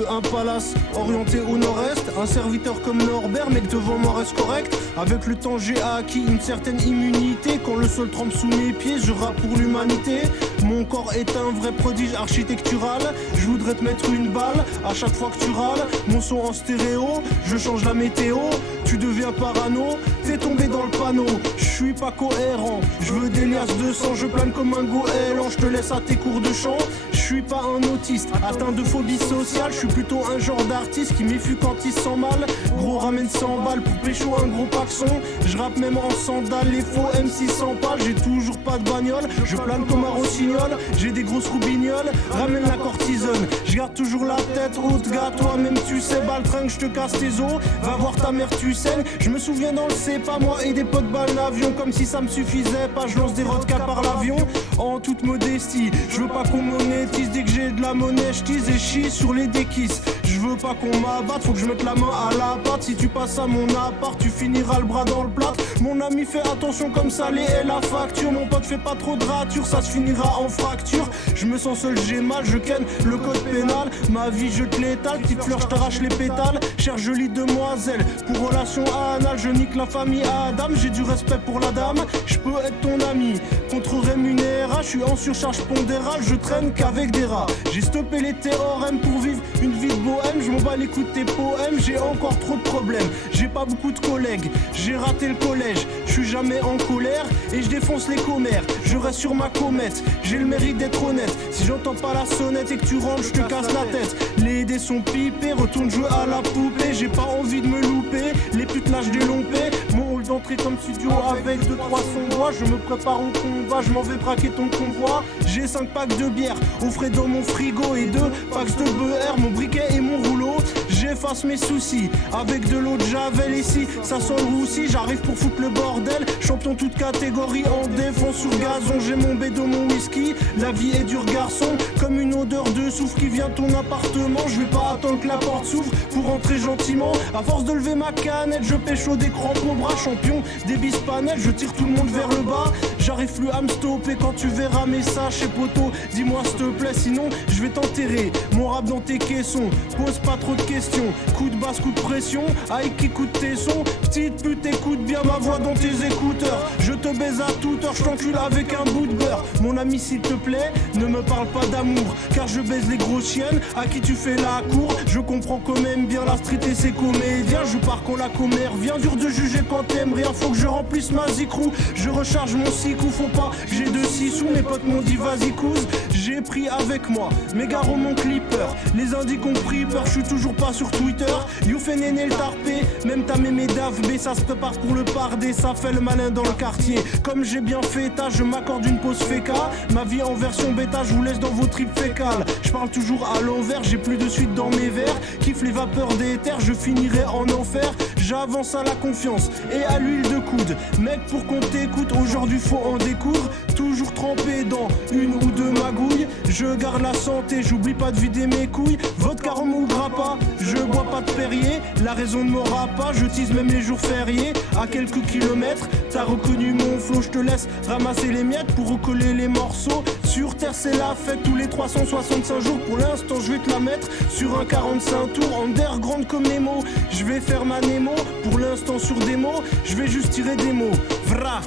veux un palace orienté au nord-est, un serviteur comme Norbert, mec devant moi reste correct. Avec le temps j'ai acquis une certaine immunité. Quand le sol trempe sous mes pieds, je rappe pour l'humanité. Mon corps est un vrai prodige architectural. Je voudrais te mettre une balle à chaque fois que tu râles. Mon son en stéréo, je change la météo. Tu deviens parano, t'es tombé dans le panneau. Je suis pas cohérent, je veux des liasses de sang. Je plane comme un goéland, je te laisse à tes cours de chant. Je suis pas un autiste, atteint de phobie sociale. Je suis plutôt un genre d'artiste qui méfie quand il sent mal. Gros ramène 100 balles pour pécho un gros paxon. Je rappe même en sandales, les faux MC sans pales. J'ai toujours pas de bagnole, je plane comme un rossignol. J'ai des grosses roubignoles, ramène la cortisone. Je garde toujours la tête haute, gars, toi-même tu sais. Baltringue, je te casse tes os, va voir ta mère, tu saignes. Je me souviens dans le CEPA, moi et des potes balles d'avion. Comme si ça me suffisait pas, je lance des vodkas par l'avion. En toute modestie, je veux pas qu'on monétise. Dès que j'ai de la monnaie, je tease et chie sur les déquisses. Je veux pas qu'on m'abatte, faut que je mette la main à la pâte. Si tu passes à mon appart, tu finiras le bras dans le plat. Mon ami fais attention comme ça les et la facture. Mon pote fait pas trop de rature, ça se finira en fracture. Je me sens seul, j'ai mal, je ken le code pénal. Ma vie je te l'étale, petite fleur je t'arrache les pétales. Chère jolie demoiselle, pour relation anale, je nique la famille Adam. J'ai du respect pour la dame, je peux être ton ami contre rémunérat. Je suis en surcharge pondérale, je traîne qu'avec des rats. J'ai stoppé les théorèmes pour vivre une vie de bohème. Je m'en bats les coups de tes poèmes, j'ai encore trop de problèmes. J'ai pas beaucoup de collègues, j'ai raté le collège. Je suis jamais en colère et je défonce les commères. Je reste sur ma comète, j'ai le mérite d'être honnête. Si j'entends pas la sonnette et que tu rentres, je te casse la tête. Les dés sont pipés, retourne jouer à la poupée. J'ai pas envie de me louper, les putes lâchent des lompés. Mon hall d'entrée comme studio avec 2-3 sons bois. Je me prépare au combat, je m'en vais braquer ton convoi. J'ai 5 packs de bière au frais dans mon frigo et 2 packs de BR, mon briquet et mon rouleau. J'efface mes soucis avec de l'eau de Javel. Ici ça sent le roussi, j'arrive pour foutre le bordel. Champion toute catégorie en défense sur gazon. J'ai mon bédo, mon whisky, la vie est dure garçon. Comme une odeur de soufre qui vient de ton appartement. Je vais pas attendre que la porte s'ouvre pour rentrer gentiment. À force de lever ma canette, je pêche au des crampes au bras. Champion des bispanels, je tire tout le monde vers le bas. J'arrive plus à me stopper quand tu verras mes saches et poteaux. Dis-moi s'il te plaît, sinon je vais t'enterrer. Mon rap dans tes caissons, pose pas trop de questions. Coup de basse, coup de pression, aïe qui coûte tes sons. Petite pute, écoute bien ma voix dans tes écouteurs. Je te baise à toute heure, je t'encule avec un bout de beurre. Mon ami s'il te plaît, ne me parle pas d'amour, car je baise les grosses chiennes à qui tu fais la cour. Je comprends quand même bien la street et ses comédiens. Je pars quand la commère vient, dur de juger quand t'aimes rien. Faut que je remplisse ma zicrou, je recharge mon sicou. Faut pas, j'ai 2-6 sous, mes potes m'ont dit vas-y couse. J'ai pris avec moi mes garros, mon clipper. Les indiques ont pris peur, je suis toujours pas sur Twitter. You fait néné le tarpé, même ta mémé d'AFB. Ça se prépare pour le pardé, ça fait le malin dans le quartier. Comme j'ai bien fait ta, je m'accorde une pause féca. Ma vie en version bêta, je vous laisse dans vos tripes fécales. Je parle toujours à l'envers, j'ai plus de suite dans mes vers. Kiffe les vapeurs d'éther, je finirai en enfer. J'avance à la confiance et à l'huile de coude. Mec, pour qu'on t'écoute, aujourd'hui faut en découdre. Toujours trempé dans une ou deux magouilles. Je garde la santé, j'oublie pas de vider mes couilles. Vodka rhum ou grappa, je bois pas de Perrier. La raison ne m'aura pas, je tease même les jours fériés. À quelques kilomètres, t'as reconnu mon flow. Je te laisse ramasser les miettes pour recoller les morceaux. Sur terre c'est la fête tous les 365 jours. Pour l'instant je vais te la mettre sur un 45 tours. Underground comme Nemo, je vais faire ma Nemo. Pour l'instant sur des mots, je vais juste tirer des mots. Vra.